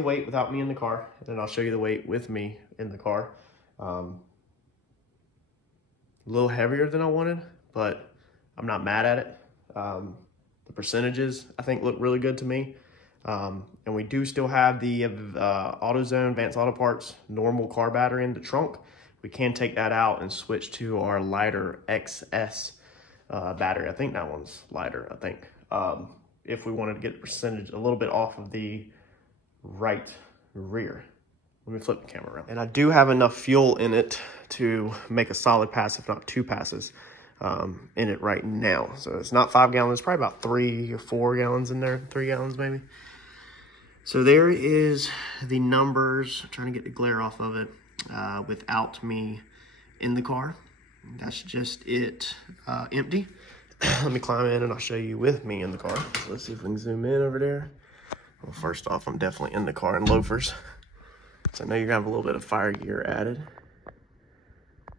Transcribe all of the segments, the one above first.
the weight without me in the car, and then I'll show you the weight with me in the car. A little heavier than I wanted, but I'm not mad at it. The percentages, I think, look really good to me. And we do still have the AutoZone Advanced Auto Parts normal car battery in the trunk. We can take that out and switch to our lighter XS battery. I think that one's lighter, I think. If we wanted to get the percentage a little bit off of the right rear. Let me flip the camera around. And I do have enough fuel in it to make a solid pass, if not 2 passes, in it right now. So it's not 5 gallons, it's probably about 3 or 4 gallons in there, 3 gallons maybe. So there is the numbers. I'm trying to get the glare off of it without me in the car. That's just it empty. Let me climb in and I'll show you with me in the car. So let's see if we can zoom in over there. Well, first off, I'm definitely in the car in loafers. So I know you're gonna have a little bit of fire gear added.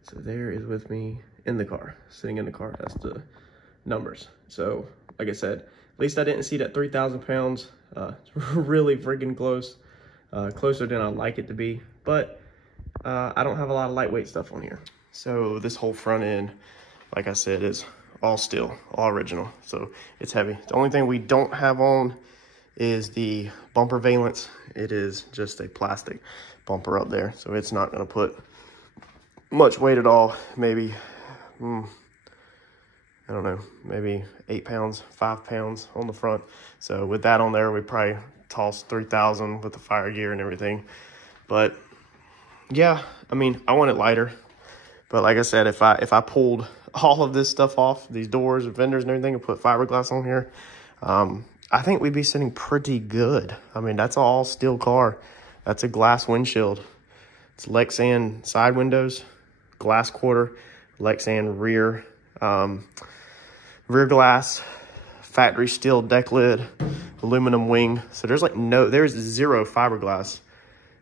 So there is with me in the car, sitting in the car. That's the numbers. So like I said, at least I didn't see that 3,000 pounds. It's really freaking close, closer than I'd like it to be. But I don't have a lot of lightweight stuff on here. So this whole front end, like I said, is all steel, all original. So it's heavy. The only thing we don't have on is the bumper valance. It is just a plastic bumper up there. So it's not gonna put much weight at all. Maybe, I don't know, maybe 8 pounds, 5 pounds on the front. So with that on there, we probably toss 3,000 with the fire gear and everything. But yeah, I mean, I want it lighter. But like I said, if I pulled all of this stuff off, these doors and fenders and everything, and put fiberglass on here, I think we'd be sitting pretty good. I mean, that's an all steel car. That's a glass windshield. It's Lexan side windows, glass quarter, Lexan rear glass, factory steel deck lid, aluminum wing. So there's 0 fiberglass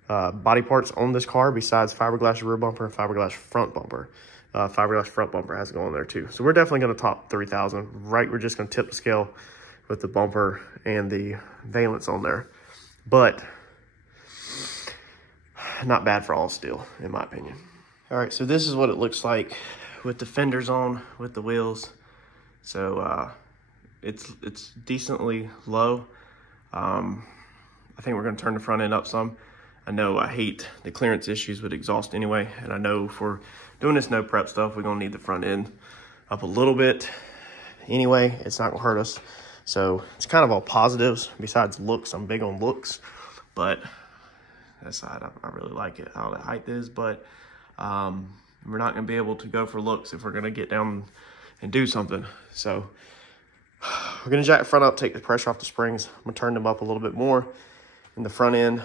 body parts on this car besides fiberglass rear bumper and fiberglass front bumper. Fiberglass front bumper has to go on there too. So we're definitely going to top 3,000, right? We're just going to tip the scale with the bumper and the valance on there. But not bad for all steel, in my opinion. All right, so this is what it looks like with the fenders on, with the wheels. So it's decently low. I think we're going to turn the front end up some. I know I hate the clearance issues with exhaust anyway, and I know for doing this no prep stuff, we're gonna need the front end up a little bit anyway. It's not gonna hurt us. So it's kind of all positives besides looks. I'm big on looks, but that side, I really like it, how the height is, but we're not gonna be able to go for looks if we're gonna get down and do something. So we're gonna jack the front up, take the pressure off the springs. I'm gonna turn them up a little bit more in the front end.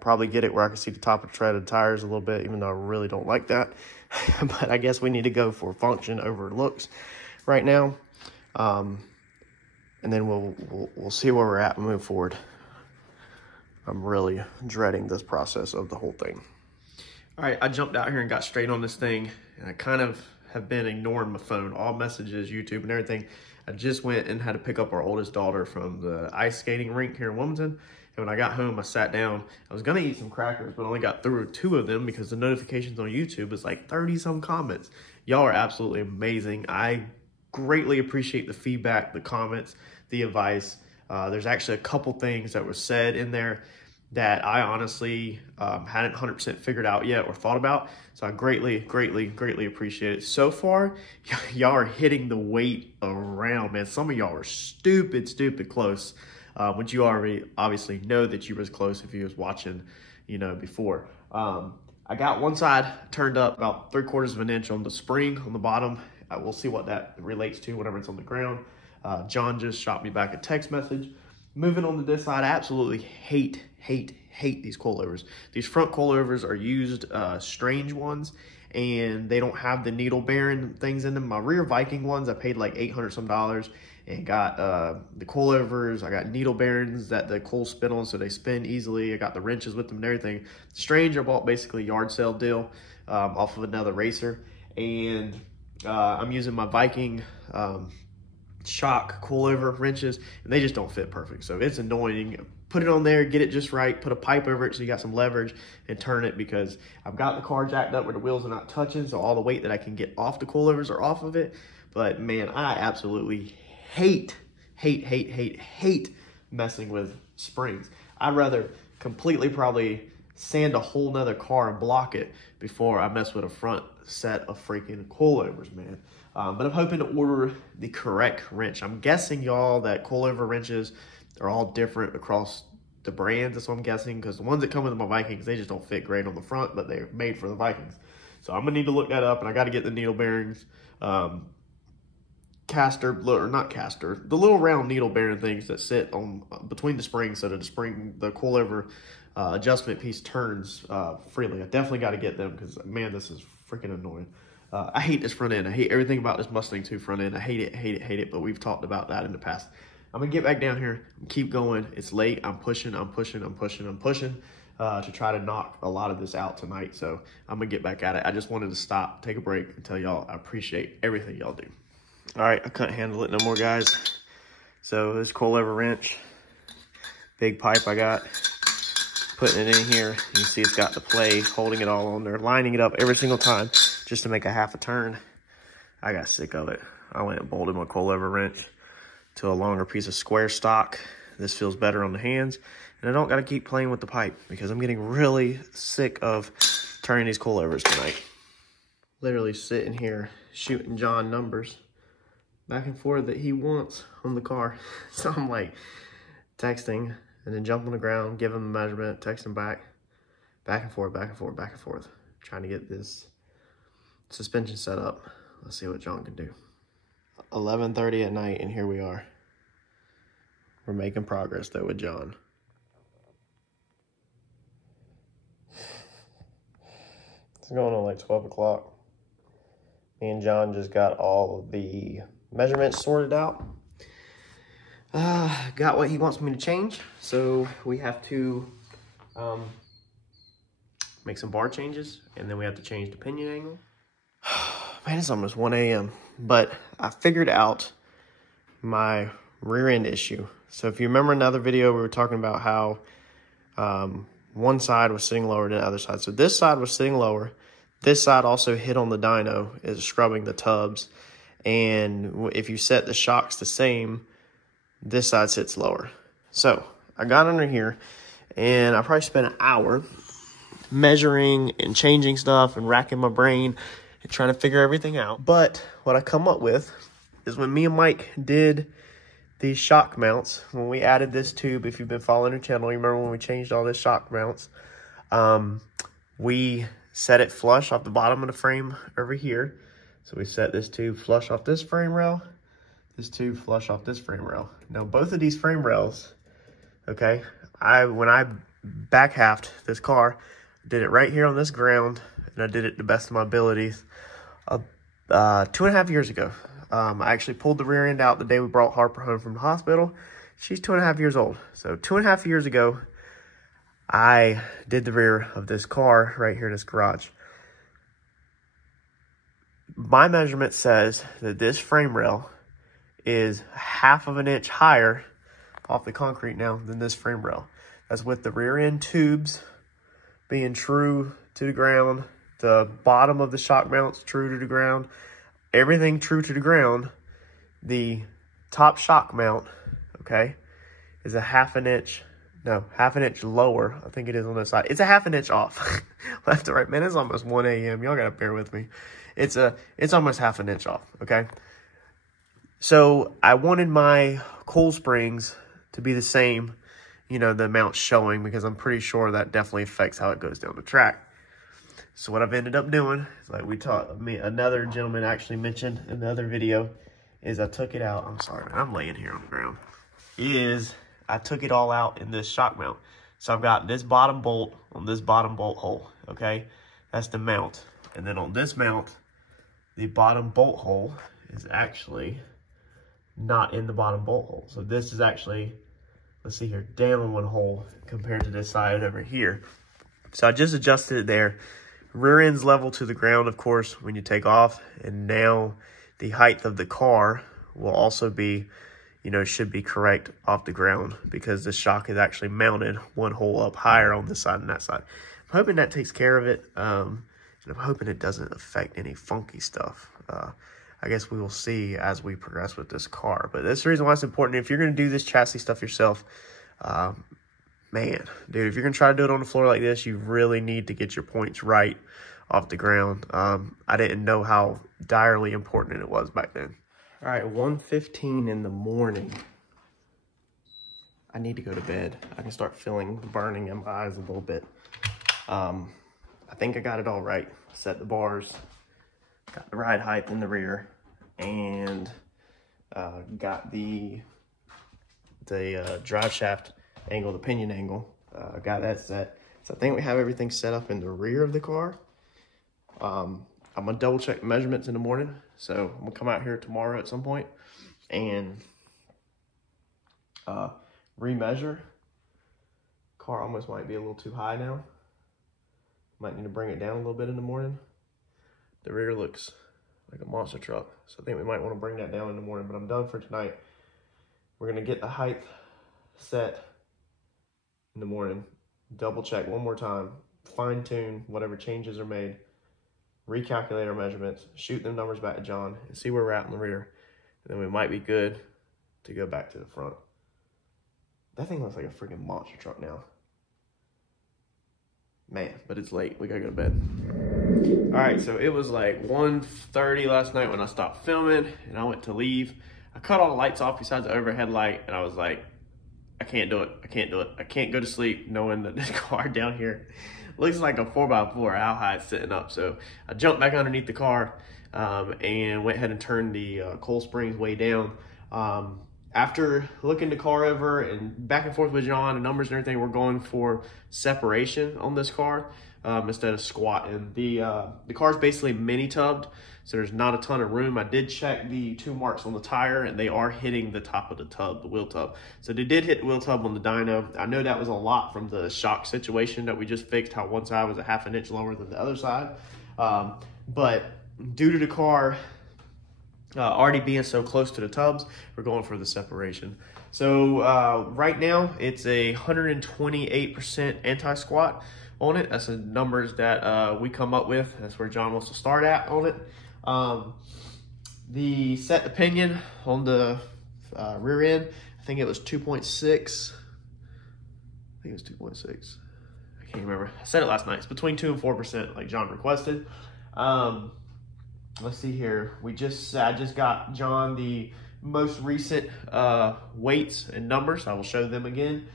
Probably get it where I can see the top of the tread of the tires a little bit, even though I really don't like that. But I guess we need to go for function over looks right now. And then we'll see where we're at and move forward. I'm really dreading this process of the whole thing. All right, I jumped out here and got straight on this thing, and I kind of have been ignoring my phone, all messages, YouTube and everything. I just went and had to pick up our oldest daughter from the ice skating rink here in Wilmington. And when I got home, I sat down. I was gonna eat some crackers, but I only got through 2 of them because the notifications on YouTube is like 30-some comments. Y'all are absolutely amazing. I greatly appreciate the feedback, the comments, the advice. There's actually a couple things that were said in there that I honestly hadn't 100% figured out yet or thought about. So I greatly appreciate it. So far, y'all are hitting the weight around, man. Some of y'all are stupid close. Which you already obviously know that you was close if you was watching, you know, before. I got one side turned up about 3/4 of an inch on the spring on the bottom. We'll see what that relates to whenever it's on the ground. John just shot me back a text message. Moving on to this side, I absolutely hate these coilovers. These front coilovers are used strange ones, and they don't have the needle bearing things in them. My rear Viking ones, I paid like $800 some and got the coilovers. I got needle bearings that the coils spin on so they spin easily. I got the wrenches with them and everything. Strange, I bought basically a yard sale deal off of another racer, and I'm using my Viking shock coilover wrenches, and they just don't fit perfect. So it's annoying put it on there, get it just right, put a pipe over it so you got some leverage, and turn it, because I've got the car jacked up where the wheels are not touching, so all the weight that I can get off the coilovers are off of it. But man, I absolutely hate messing with springs. I'd rather completely probably sand a whole nother car and block it before I mess with a front set of freaking coilovers, man. But I'm hoping to order the correct wrench. I'm guessing, y'all, that coilover wrenches are all different across the brands. That's what I'm guessing, because the ones that come with my Vikings, they just don't fit great on the front, but they're made for the Vikings. So I'm gonna need to look that up, and I got to get the needle bearings, caster, or not caster, the little round needle bearing things that sit on between the springs, so that the coilover adjustment piece turns freely. I definitely got to get them, because man, this is freaking annoying. I hate this front end. I hate everything about this Mustang 2 front end. I hate it, but we've talked about that in the past. I'm gonna get back down here and keep going. It's late. I'm pushing to try to knock a lot of this out tonight. So I'm gonna get back at it. I just wanted to stop, take a break, and tell y'all I appreciate everything y'all do. All right, I couldn't handle it no more, guys. So this coilover wrench, big pipe I got, putting it in here. You can see it's got the play, holding it all on there, lining it up every single time just to make a half a turn. I got sick of it. I went and bolted my coilover wrench to a longer piece of square stock. This feels better on the hands, and I don't got to keep playing with the pipe, because I'm getting really sick of turning these coilovers tonight. Literally sitting here shooting John numbers back and forth that he wants on the car. So I'm like texting, and then jump on the ground, give him the measurement, text him back and forth, trying to get this suspension set up. Let's see what John can do. 11:30 at night, and here we are. We're making progress though with John. It's going on like 12 o'clock. Me and John just got all of the measurements sorted out. Got what he wants me to change, so we have to make some bar changes, and then we have to change the pinion angle. Man, it's almost 1 a.m. But I figured out my rear end issue. So if you remember another video, we were talking about how one side was sitting lower than the other side. So this side was sitting lower. This side also hit on the dyno, is scrubbing the tubs. And if you set the shocks the same, this side sits lower. So I got under here, and I probably spent an hour measuring and changing stuff and racking my brain and trying to figure everything out. But what I come up with is, when me and Mike did these shock mounts, when we added this tube, if you've been following the channel, you remember when we changed all this shock mounts, we set it flush off the bottom of the frame over here. So we set this tube flush off this frame rail, this tube flush off this frame rail. Now both of these frame rails, okay, when I back halved this car, did it right here on this ground, and I did it to the best of my abilities 2.5 years ago. I actually pulled the rear end out the day we brought Harper home from the hospital. She's 2.5 years old. So 2.5 years ago, I did the rear of this car right here in this garage. My measurement says that this frame rail is 1/2 of an inch higher off the concrete now than this frame rail. That's with the rear end tubes being true to the ground, the bottom of the shock mounts true to the ground, everything true to the ground. The top shock mount, okay, is 1/2 an inch, no, 1/2 an inch lower. I think it is on this side. It's 1/2 an inch off. Left to right. Man, it's almost 1 a.m. Y'all gotta bear with me. It's almost 1/2 an inch off, okay? So I wanted my coil springs to be the same, you know, the amount showing, because I'm pretty sure that definitely affects how it goes down the track. So what I've ended up doing is, like another gentleman actually mentioned in the other video, is I took it out. I'm sorry, man, I'm laying here on the ground. I took it all out in this shock mount. So I've got this bottom bolt on this bottom bolt hole, okay? That's the mount. And then on this mount, the bottom bolt hole is actually not in the bottom bolt hole. So this is actually, let's see here, down one hole compared to this side over here. So I just adjusted it there. Rear end's level to the ground, of course, when you take off. And now the height of the car will also be, you know, should be correct off the ground, because the shock is actually mounted one hole up higher on this side and that side. I'm hoping that takes care of it, and I'm hoping it doesn't affect any funky stuff. I guess we will see as we progress with this car, but that's the reason why it's important. If you're going to do this chassis stuff yourself, man, dude, if you're going to try to do it on the floor like this, you really need to get your points right off the ground. I didn't know how direly important it was back then. All right, 1:15 in the morning. I need to go to bed. I can start feeling the burning in my eyes a little bit. I think I got it all right. Set the bars, got the ride height in the rear, and got the drive shaft angle, the pinion angle. Got that set. So I think we have everything set up in the rear of the car. I'm gonna double check the measurements in the morning. So I'm gonna come out here tomorrow at some point and remeasure. Car almost might be a little too high now. Might need to bring it down a little bit in the morning. The rear looks like a monster truck, so I think we might want to bring that down in the morning, but I'm done for tonight. We're gonna get the height set in the morning, double check one more time, fine tune whatever changes are made, recalculate our measurements, shoot them numbers back to John, and see where we're at in the rear. And then we might be good to go back to the front. That thing looks like a freaking monster truck now. Man, but it's late. We gotta go to bed. All right, so it was like 1:30 last night when I stopped filming, and I went to leave. I cut all the lights off besides the overhead light, and I was like, I can't do it. I can't do it. I can't go to sleep knowing that this car down here looks like a 4x4, how high it's sitting up. So I jumped back underneath the car and went ahead and turned the coil springs way down. After looking the car over and back and forth with John and numbers and everything, we're going for separation on this car instead of squatting. The car's basically mini tubbed, so there's not a ton of room. I did check the 2 marks on the tire, and they are hitting the top of the tub, the wheel tub. So they did hit the wheel tub on the dyno. I know that was a lot from the shock situation that we just fixed, how one side was a ½ an inch lower than the other side. But due to the car already being so close to the tubs, we're going for the separation. So right now it's a 128% anti-squat on it. That's the numbers that we come up with. That's where John wants to start at on it. The set the pinion on the rear end, I think it was 2.6. I think it was 2.6. I can't remember. I said it last night. It's between 2 and 4%, like John requested. Let's see here. I just got John the most recent weights and numbers. I will show them again.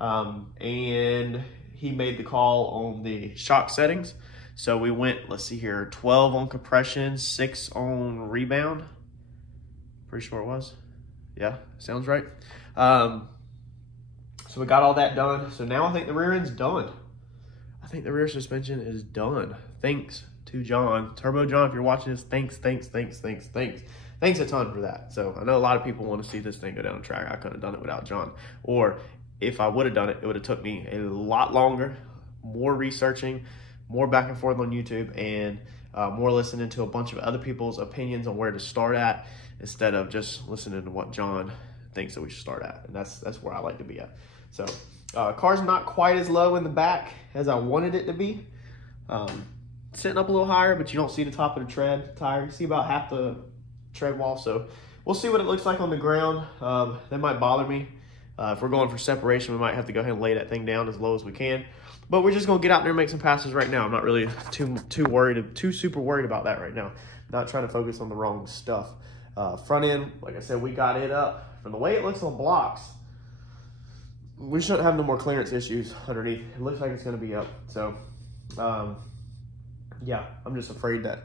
And he made the call on the shock settings. So we went, let's see here, 12 on compression, 6 on rebound. Pretty sure it was. Yeah, sounds right. So we got all that done. So now I think the rear end's done. I think the rear suspension is done. Thanks to John. Turbo John, if you're watching this, thanks a ton for that. So I know a lot of people want to see this thing go down the track. I couldn't have done it without John. Or if I would have done it, it would have took me a lot longer, more researching, more back and forth on YouTube, and more listening to a bunch of other people's opinions on where to start at, instead of just listening to what John thinks that we should start at. And that's where I like to be at. So car's not quite as low in the back as I wanted it to be. Sitting up a little higher, but you don't see the top of the tread tire. You see about half the tread wall. So we'll see what it looks like on the ground. That might bother me. If we're going for separation, we might have to go ahead and lay that thing down as low as we can. But we're just gonna get out there and make some passes right now. I'm not really too super worried about that right now. Not trying to focus on the wrong stuff. Front end, like I said, we got it up. From the way it looks on blocks, we shouldn't have no more clearance issues underneath. It looks like it's gonna be up. So, yeah, I'm just afraid that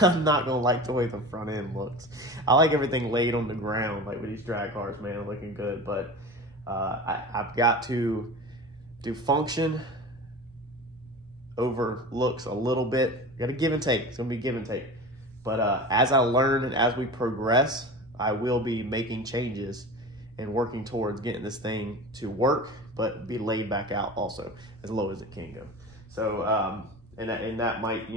I'm not gonna like the way the front end looks. I like everything laid on the ground, like with these drag cars, man, looking good. But I've got to do function over looks a little bit. Got to give and take. It's gonna be give and take. But as I learn and as we progress, I will be making changes and working towards getting this thing to work, but be laid back out also, as low as it can go. So, and that might,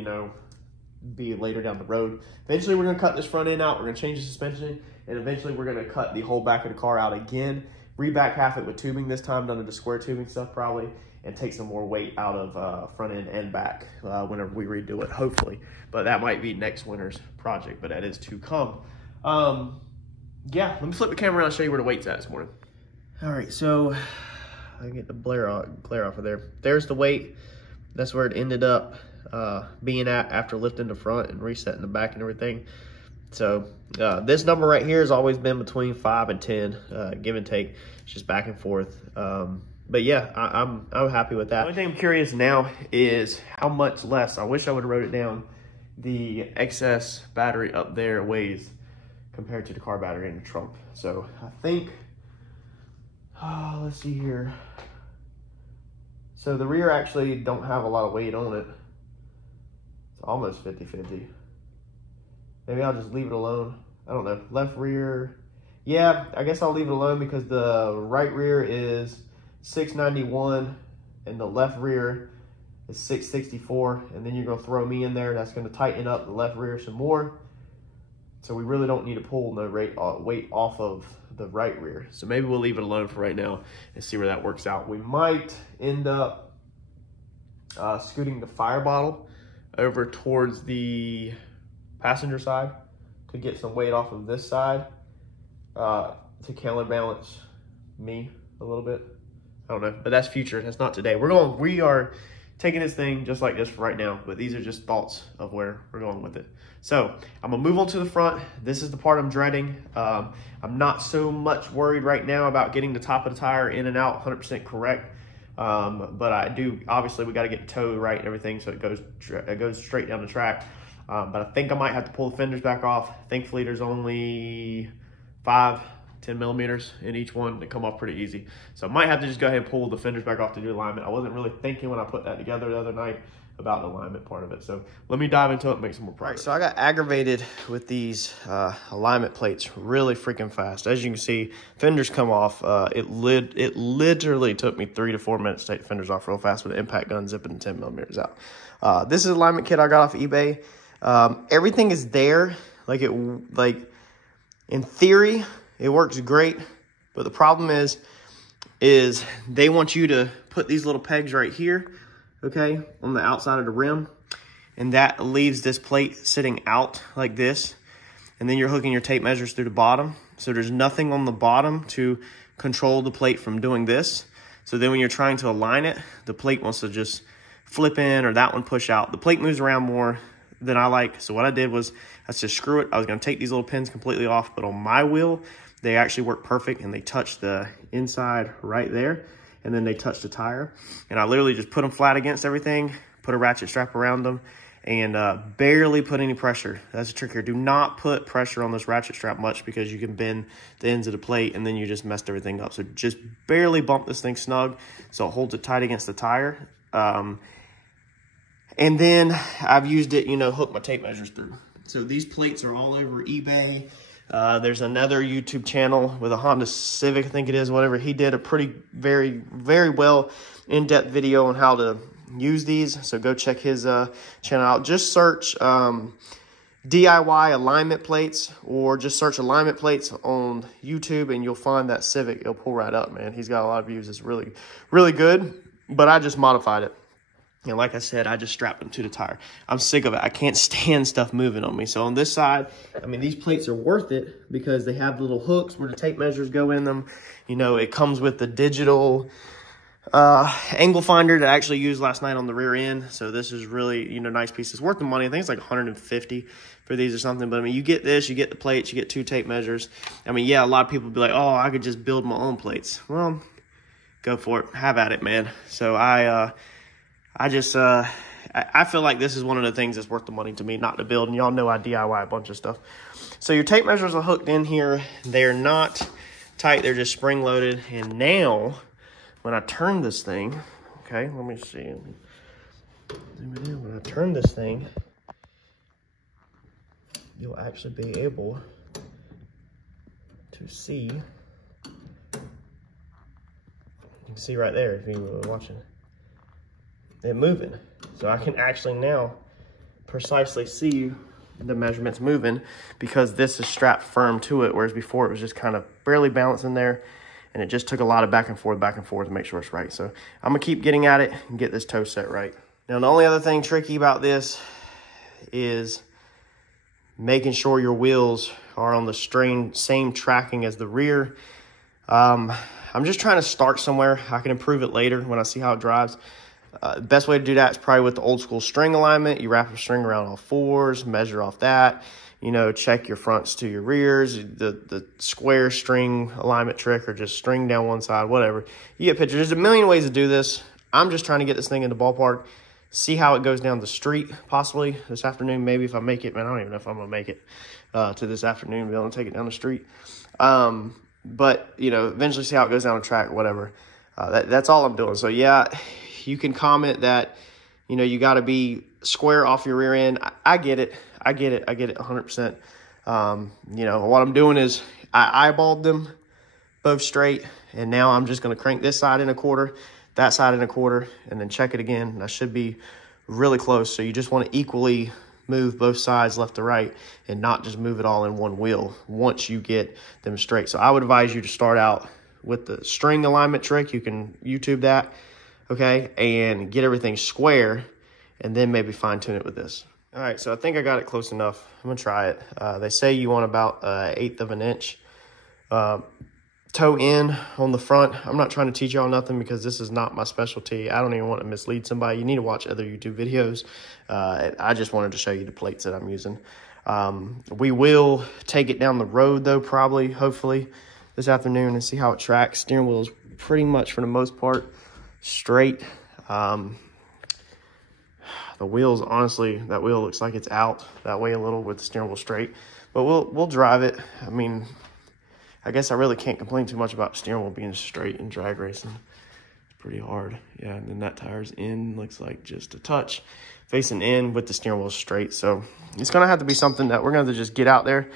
be later down the road. Eventually, we're gonna cut this front end out. We're gonna change the suspension, and eventually we're gonna cut the whole back of the car out again, reback half it with tubing this time, done the square tubing stuff probably, and take some more weight out of front end and back whenever we redo it, hopefully. But that might be next winter's project, but that is to come. Yeah, let me flip the camera around and show you where the weight's at this morning. All right, so I get the glare off of there. There's the weight. That's where it ended up being at after lifting the front and resetting the back and everything. So this number right here has always been between 5 and 10, give and take. It's just back and forth. But yeah, I'm happy with that. The only thing I'm curious now is how much less, I wish I would have wrote it down, the excess battery up there weighs compared to the car battery in the trunk. So I think, let's see here. So the rear actually don't have a lot of weight on it. It's almost 50-50. Maybe I'll just leave it alone. I don't know. Left rear, yeah, I guess I'll leave it alone because the right rear is 691 and the left rear is 664. And then you're gonna throw me in there. That's gonna tighten up the left rear some more. So we really don't need to pull no weight off of the right rear. So maybe we'll leave it alone for right now and see where that works out. We might end up scooting the fire bottle over towards the passenger side to get some weight off of this side to counterbalance me a little bit. I don't know, but that's future. That's not today. We are taking this thing just like this for right now, but these are just thoughts of where we're going with it. So I'm gonna move on to the front. This is the part I'm dreading. I'm not so much worried right now about getting the top of the tire in and out 100% correct. But I do, obviously we got to get the toe right and everything so it goes straight down the track. But I think I might have to pull the fenders back off. Thankfully there's only 5-10 millimeters in each one that come off pretty easy. So I might have to just go ahead and pull the fenders back off to do alignment. I wasn't really thinking when I put that together the other night about the alignment part of it. So let me dive into it and make some more progress. All right, so I got aggravated with these alignment plates really freaking fast. As you can see, fenders come off. It literally took me 3 to 4 minutes to take the fenders off real fast with an impact gun zipping 10 millimeters out. This is an alignment kit I got off eBay. Everything is there. Like in theory, it works great. But the problem is they want you to put these little pegs right here, okay, on the outside of the rim, and that leaves this plate sitting out like this, and then you're hooking your tape measures through the bottom, so there's nothing on the bottom to control the plate from doing this. So then when you're trying to align it, the plate wants to just flip in or that one push out. The plate moves around more than I like, so what I did was I said screw it. I was going to take these little pins completely off, but on my wheel they actually work perfect, and they touch the inside right there, and then they touch the tire. And I literally just put them flat against everything, put a ratchet strap around them, and barely put any pressure. That's the trick here. Do not put pressure on this ratchet strap much because you can bend the ends of the plate and then you just messed everything up. So just barely bump this thing snug so it holds it tight against the tire. And then I've used it, hook my tape measures through. So these plates are all over eBay. There's another YouTube channel with a Honda Civic, I think it is, whatever. He did a very, very well in-depth video on how to use these. So go check his channel out. Just search DIY alignment plates, or just search alignment plates on YouTube and you'll find that Civic. It'll pull right up, man. He's got a lot of views. It's really, really good, but I just modified it. And like I said, I just strapped them to the tire. I'm sick of it. I can't stand stuff moving on me. So on this side, I mean, these plates are worth it because they have little hooks where the tape measures go in them. It comes with the digital angle finder that I actually used last night on the rear end. So this is really, nice piece. It's worth the money. I think it's like $150 for these or something. But I mean, you get this, you get the plates, you get 2 tape measures. I mean, yeah, a lot of people be like, oh, I could just build my own plates. Well, go for it. Have at it, man. So I feel like this is one of the things that's worth the money to me, not to build. And y'all know I DIY a bunch of stuff. So your tape measures are hooked in here. They're not tight. They're just spring loaded. And now when I turn this thing, okay, let me see. When I turn this thing, you'll actually be able to see. You can see right there if you were watching it moving. So I can actually now precisely see the measurements moving, because this is strapped firm to it, whereas before it was just kind of barely balancing there, and it just took a lot of back and forth to make sure it's right. So I'm gonna keep getting at it and get this toe set right. Now, the only other thing tricky about this is making sure your wheels are on the same tracking as the rear. I'm just trying to start somewhere. I can improve it later when I see how it drives. The best way to do that is probably with the old school string alignment. You wrap a string around all fours, measure off that, you know, check your fronts to your rears, the square string alignment trick, or just string down one side, whatever. You get pictures. There's a million ways to do this. I'm just trying to get this thing in the ballpark, see how it goes down the street, possibly this afternoon, maybe, if I make it. Man, I don't even know if I'm going to make it to this afternoon, be able to take it down the street. But, you know, eventually see how it goes down the track, whatever. That's all I'm doing. So, yeah, you can comment that, you know, you got to be square off your rear end. I get it. I get it 100%. You know, what I'm doing is I eyeballed them both straight, and now I'm just going to crank this side in a quarter, that side in a quarter, and then check it again. That should be really close. So you just want to equally move both sides left to right and not just move it all in one wheel once you get them straight. So I would advise you to start out with the string alignment trick. You can YouTube that, okay, and get everything square, and then maybe fine tune it with this. All right, so I think I got it close enough. I'm gonna try it. They say you want about 1/8 of an inch toe in on the front. I'm not trying to teach y'all nothing, because this is not my specialty. I don't even want to mislead somebody. You need to watch other YouTube videos. I just wanted to show you the plates that I'm using. We will take it down the road though, probably, hopefully, this afternoon, and see how it tracks. Steering wheel is pretty much, for the most part, straight. The wheels, honestly, that wheel looks like it's out that way a little with the steering wheel straight, but we'll drive it. I mean, I guess I really can't complain too much about steering wheel being straight in drag racing. It's pretty hard. Yeah, and then that tire's in, looks like just a touch facing in with the steering wheel straight. So it's gonna have to be something that we're gonna have to just get out there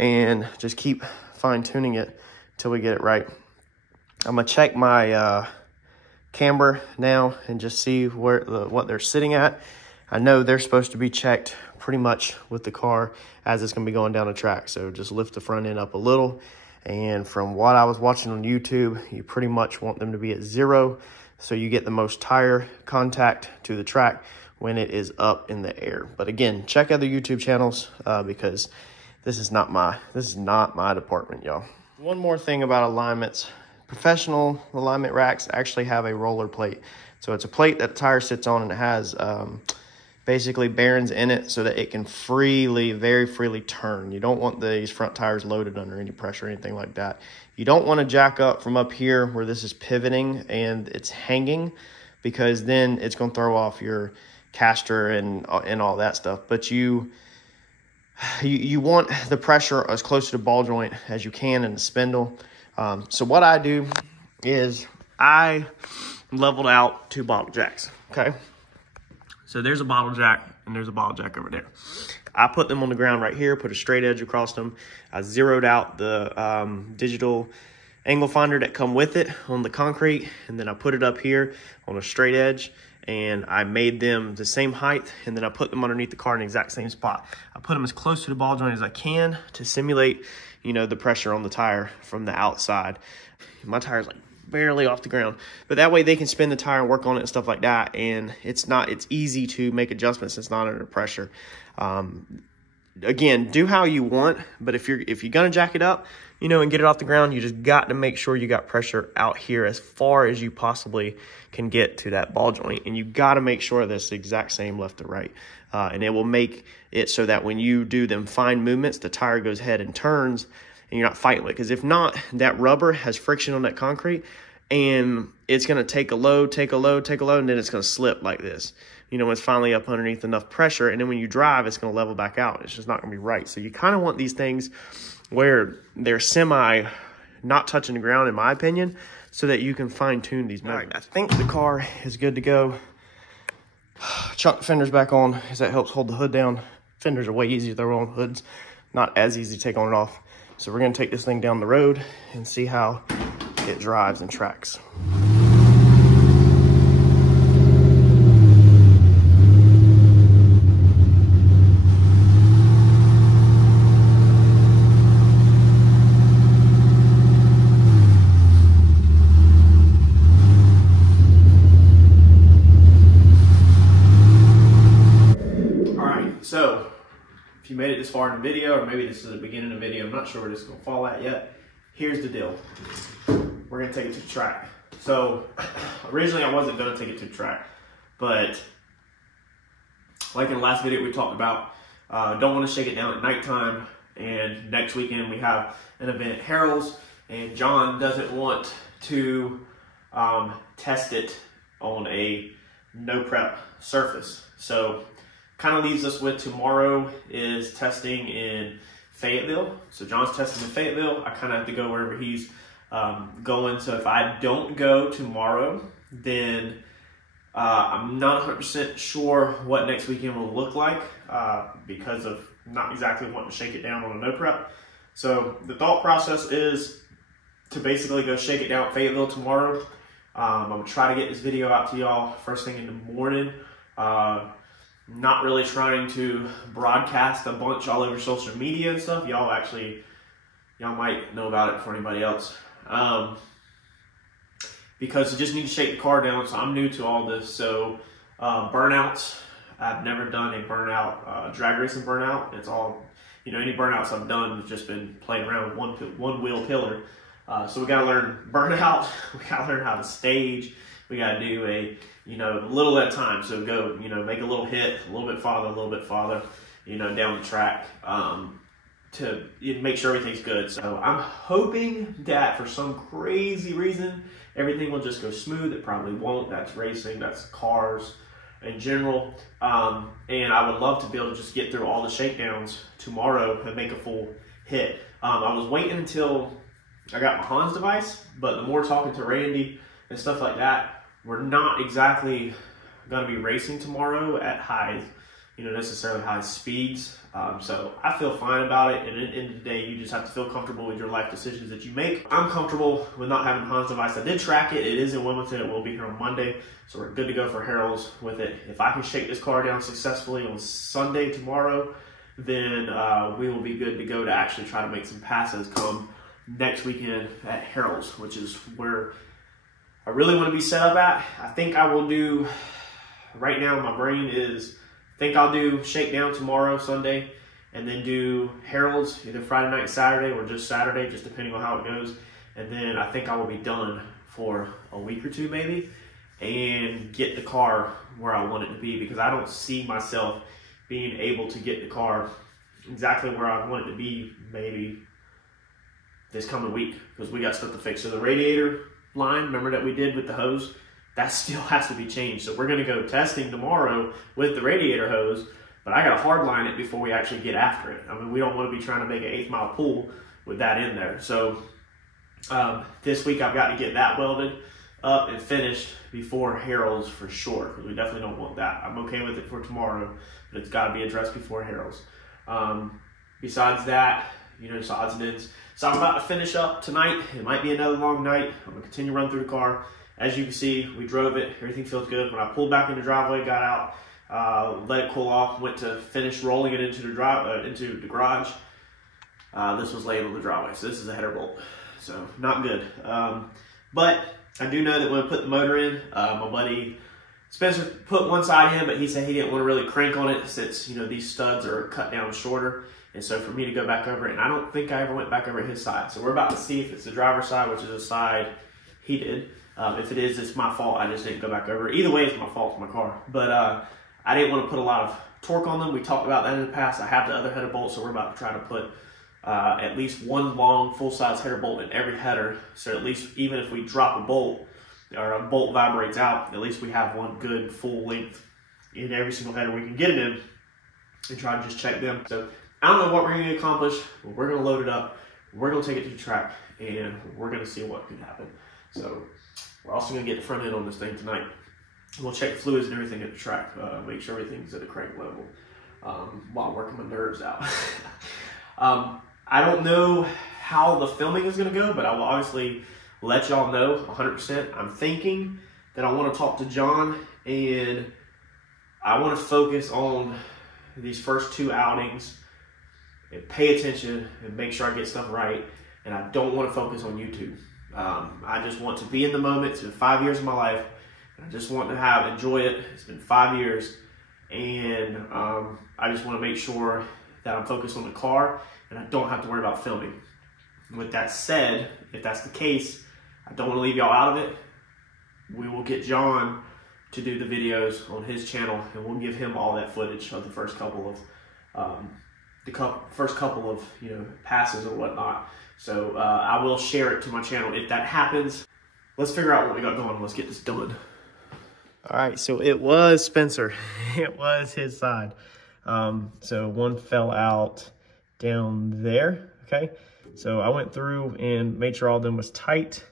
and just keep fine tuning it till we get it right. I'm gonna check my camber now and just see what they're sitting at. I know they're supposed to be checked pretty much with the car as it's gonna be going down the track. So just lift the front end up a little. And from what I was watching on YouTube, you pretty much want them to be at 0, so you get the most tire contact to the track when it is up in the air. But again, check other YouTube channels because this is not my department, y'all. One more thing about alignments. Professional alignment racks actually have a roller plate. So it's a plate that the tire sits on, and it has basically bearings in it so that it can very freely turn. You don't want these front tires loaded under any pressure or anything like that. You don't want to jack up from up here where this is pivoting and it's hanging, because then it's going to throw off your caster and all that stuff. But you want the pressure as close to the ball joint as you can in the spindle. So what I do is I leveled out 2 bottle jacks, okay? So there's a bottle jack and there's a bottle jack over there. I put them on the ground right here, put a straight edge across them. I zeroed out the digital angle finder that come with it on the concrete, and then I put it up here on a straight edge, and I made them the same height, and then I put them underneath the car in the exact same spot. I put them as close to the ball joint as I can to simulate, you know, the pressure on the tire from the outside. My tire's like barely off the ground, but that way they can spin the tire and work on it and stuff like that, and it's easy to make adjustments. It's not under pressure. Again, do how you want, but if you're gonna jack it up, you know, and get it off the ground, you just got to make sure you got pressure out here as far as you possibly can get to that ball joint, and you got to make sure that's the exact same left to right, and it will make it so that when you do them fine movements, the tire goes ahead and turns, and you're not fighting with it. Because if not, that rubber has friction on that concrete, and it's going to take a load, and then it's going to slip like this. You know, it's finally up underneath enough pressure, and then when you drive, it's going to level back out. It's just not going to be right. So you kind of want these things where they're semi not touching the ground, in my opinion, so that you can fine tune these measurements. Right, I think the car is good to go. Chuck the fenders back on, because that helps hold the hood down. Fenders are way easier to throw on, hoods not as easy to take on and off. So we're going to take this thing down the road and see how it drives and tracks. if you made it this far in the video, or maybe this is the beginning of the video, I'm not sure where this is gonna fall at yet. Here's the deal. We're gonna take it to the track. So originally I wasn't gonna take it to the track, but like in the last video we talked about, don't want to shake it down at nighttime, and next weekend we have an event at Harold's, and John doesn't want to test it on a no prep surface. So kind of leaves us with tomorrow is testing in Fayetteville. So John's testing in Fayetteville. I kind of have to go wherever he's going. So if I don't go tomorrow, then I'm not 100% sure what next weekend will look like because of not exactly wanting to shake it down on a no prep. So the thought process is to basically go shake it down at Fayetteville tomorrow. I'm gonna try to get this video out to y'all first thing in the morning. Not really trying to broadcast a bunch all over social media and stuff. Y'all might know about it before anybody else. Because you just need to shake the car down. So I'm new to all this. So burnouts, I've never done a burnout, drag racing burnout. It's all, any burnouts I've done have just been playing around with one wheel pillar. So we got to learn burnout. We got to learn how to stage. We got to do a, little at a time. So go, make a little hit, a little bit farther, down the track to make sure everything's good. So I'm hoping that for some crazy reason, everything will just go smooth. It probably won't. That's racing. That's cars in general. And I would love to be able to just get through all the shakedowns tomorrow and make a full hit. I was waiting until I got my Hans device, but the more talking to Randy and stuff like that, we're not exactly going to be racing tomorrow at high, necessarily high speeds. So I feel fine about it. And at the end of the day, you just have to feel comfortable with your life decisions that you make. I'm comfortable with not having a Hans device. I did track it. It is in Wilmington. It will be here on Monday. So we're good to go for Harold's with it. If I can shake this car down successfully on Sunday tomorrow, then we will be good to go to actually try to make some passes come next weekend at Harold's, which is where I really want to be set up at. I think I will do, right now my brain is, I think I'll do shakedown tomorrow, Sunday, and then do Harold's either Friday night, Saturday, or just Saturday, just depending on how it goes. And then I think I will be done for a week or two maybe, and get the car where I want it to be, because I don't see myself being able to get the car exactly where I want it to be maybe this coming week, because we got stuff to fix. So the radiator line, remember that we did with the hose, that still has to be changed. So we're going to go testing tomorrow with the radiator hose, but I got to hard line it before we actually get after it. I mean, we don't want to be trying to make an 8th mile pull with that in there. So this week I've got to get that welded up and finished before Harold's for sure, because we definitely don't want that. I'm okay with it for tomorrow, but it's got to be addressed before Harold's. Besides that, just odds and ends. So I'm about to finish up tonight. It might be another long night. I'm gonna continue to run through the car. As you can see, we drove it. Everything feels good. When I pulled back in the driveway, got out, let it cool off, went to finish rolling it into the garage. This was laying on the driveway. So this is a header bolt. So not good. But I do know that when I put the motor in, my buddy Spencer put one side in, but he said he didn't want to really crank on it since, these studs are cut down shorter. And so for me to go back over it, and I don't think I ever went back over his side. So we're about to see if it's the driver's side, which is the side he did. If it is, it's my fault. I just didn't go back over it. Either way, it's my fault. It's my car. But I didn't want to put a lot of torque on them. We talked about that in the past. I have the other header bolt, so we're about to try to put at least one long full-size header bolt in every header. So at least even if we drop a bolt or a bolt vibrates out, at least we have one good full length in every single header we can get it in, and try to just check them. So I don't know what we're going to accomplish, but we're going to load it up. We're going to take it to the track, and we're going to see what can happen. So we're also going to get the front end on this thing tonight. We'll check the fluids and everything at the track, make sure everything's at a crank level while working my nerves out. I don't know how the filming is going to go, but I will obviously let y'all know 100%. I'm thinking that I want to talk to John, and I want to focus on these first 2 outings and pay attention and make sure I get stuff right. And I don't want to focus on YouTube. I just want to be in the moment. It's been 5 years of my life, and I just want to enjoy it. It's been 5 years, and I just want to make sure that I'm focused on the car and I don't have to worry about filming. With that said, if that's the case, I don't want to leave y'all out of it. We will get John to do the videos on his channel, and we'll give him all that footage of the first couple of passes or whatnot. So I will share it to my channel if that happens. Let's figure out what we got going. Let's get this done. All right, so it was Spencer. It was his side. So one fell out down there. Okay, so I went through and made sure all of them was tight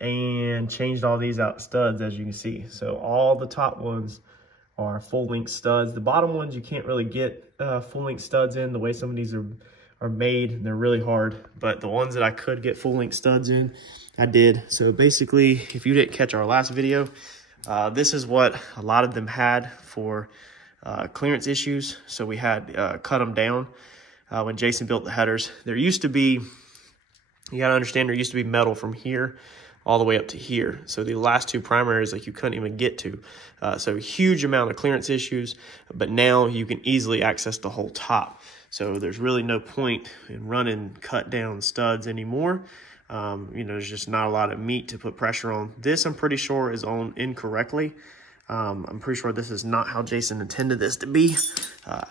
and changed all these out studs, as you can see. So all the top ones are full length studs. The bottom ones you can't really get full length studs in the way some of these are made. They're really hard, but the ones that I could get full length studs in, I did. So basically, if you didn't catch our last video, this is what a lot of them had for clearance issues. So we had cut them down when Jason built the headers. There used to be, you gotta understand, there used to be metal from here all the way up to here. So the last two primaries, like, you couldn't even get to. So huge amount of clearance issues, but now you can easily access the whole top. So there's really no point in running cut down studs anymore. There's just not a lot of meat to put pressure on. This, I'm pretty sure, is on incorrectly. I'm pretty sure this is not how Jason intended this to be.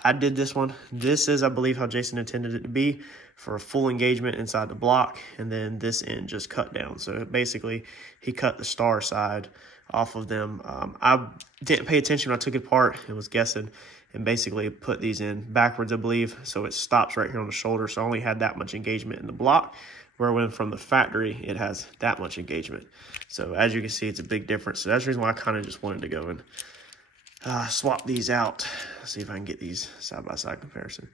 I did this one. This is, I believe, how Jason intended it to be, for a full engagement inside the block, and then this end just cut down. So basically, he cut the star side off of them. I didn't pay attention when I took it apart and was guessing, and basically put these in backwards, I believe. So it stops right here on the shoulder. So I only had that much engagement in the block, where when from the factory, it has that much engagement. So as you can see, it's a big difference. So that's the reason why I kind of just wanted to go and swap these out. See if I can get these side-by-side comparison.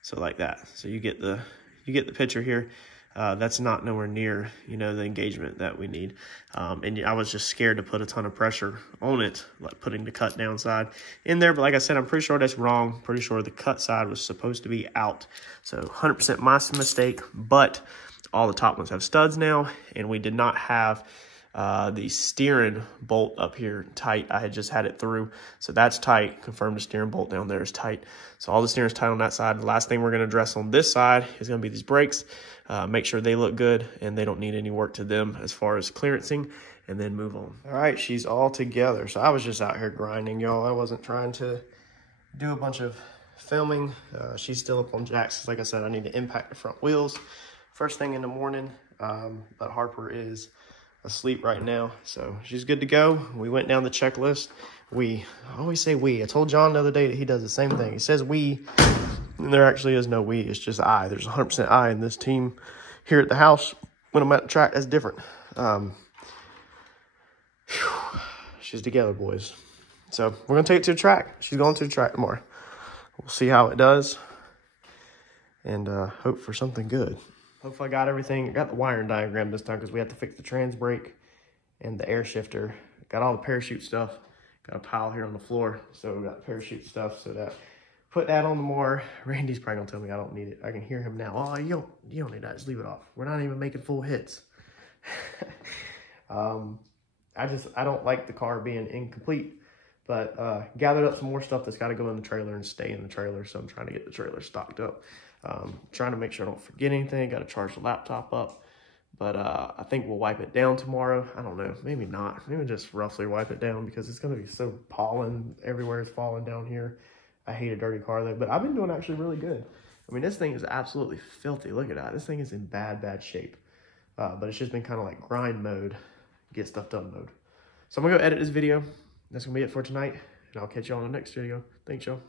So like that. So you get the picture here. That's not nowhere near, the engagement that we need. And I was just scared to put a ton of pressure on it, like putting the cut down side in there. But like I said, I'm pretty sure that's wrong. Pretty sure the cut side was supposed to be out. So 100% my mistake, but all the top ones have studs now, and we did not have the steering bolt up here tight. I had just had it through, so that's tight. Confirmed the steering bolt down there is tight. So all the steering is tight on that side. The last thing we're going to address on this side is going to be these brakes. Make sure they look good and they don't need any work to them as far as clearancing, and then move on. All right, she's all together. So I was just out here grinding, y'all. I wasn't trying to do a bunch of filming. She's still up on jacks. Like I said, I need to impact the front wheels first thing in the morning, but Harper is asleep right now, so she's good to go. We went down the checklist. I always say we. I told John the other day that he does the same thing. He says we, and there actually is no we. It's just I. There's 100% I in this team here at the house. When I'm at the track, that's different. She's together, boys. So we're going to take it to the track. She's going to the track tomorrow. We'll see how it does, and hope for something good. Hopefully I got everything. I got the wiring diagram this time because we had to fix the trans brake and the air shifter. Got all the parachute stuff. Got a pile here on the floor. So we got parachute stuff, so that put that on the more. Randy's probably gonna tell me I don't need it. I can hear him now. Oh, you don't need that. Just leave it off. We're not even making full hits. I don't like the car being incomplete, but gathered up some more stuff that's got to go in the trailer and stay in the trailer. So I'm trying to get the trailer stocked up. Trying to make sure I don't forget anything. Got to charge the laptop up, but I think we'll wipe it down tomorrow. I don't know, maybe not. Maybe just roughly wipe it down because it's going to be so pollen everywhere. Is falling down here. I hate a dirty car though, but I've been doing actually really good. I mean, this thing is absolutely filthy. Look at that. This thing is in bad shape, but it's just been kind of like grind mode, get stuff done mode. So I'm gonna go edit this video. That's gonna be it for tonight, and I'll catch you on the next video. Thanks, y'all.